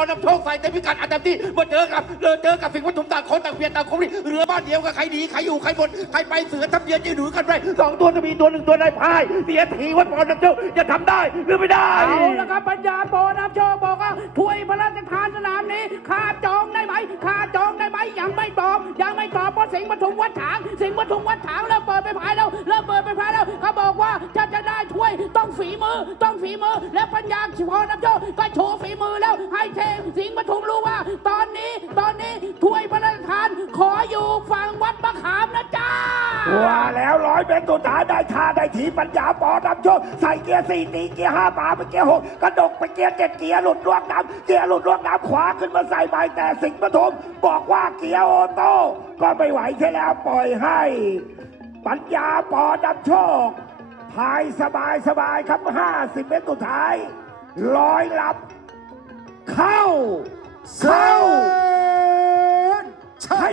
อลนำโชคใส่เต็มพิกัดอันดับที่มาเจอกับเจอเจอกับสิงห์ปทุต่างคนต่างเพียรต่างคงนี่เรือบ้านเดียวกับใครดีใครอยู่ใครบนใครไปเสือทับเดียนจะหนูกันไปสองตัวจะมีตัวหนึ่งตัวในพายเสียทีวัดบอลนำโชคจะทำได้หรือไม่ได้ เอาละครับปัญญาโปนับโชคบอกว่าถ้วยพระราชทานสนามนี้ข้าจองได้ไหมข้าจองได้ไหมยังไม่ตอบยังไม่ตอบเพราะสิงห์ปทุมวัดฉางสิงห์ปทุมวัดฉางเริ่มเปิดไปพาย ฝีมือ ต้องฝีมือ และปัญญาพอนับโชคก็โชว์ฝีมือแล้ว ให้เทสิงห์ปทุมรู้ว่า ตอนนี้ตอนนี้ถ้วยพระราชทานขออยู่ฝั่งวัดมะขามนะจ้า ว่าแล้วร้อยเมตรสุดท้ายได้ท่าได้ทีปัญญาปอนำโชคใส่เกียร์สี่ตีเกียร์ห้าป่าไปเกียร์หกกระดกไปเกียร์เจ็ดเกียร์หลุดล่วงน้ำเกียร์หลุดล่วงน้ำขวาขึ้นมาใส่ใบแต่สิงห์ปฐมบอกว่าเกียร์ออโต้ก็ไม่ไหวใช่แล้วปล่อยให้ ปัญญาปอนำโชค พายสบายสบายครับ 50 เมตรสุดท้ายร้อยลับ เข้า เข้า ใช่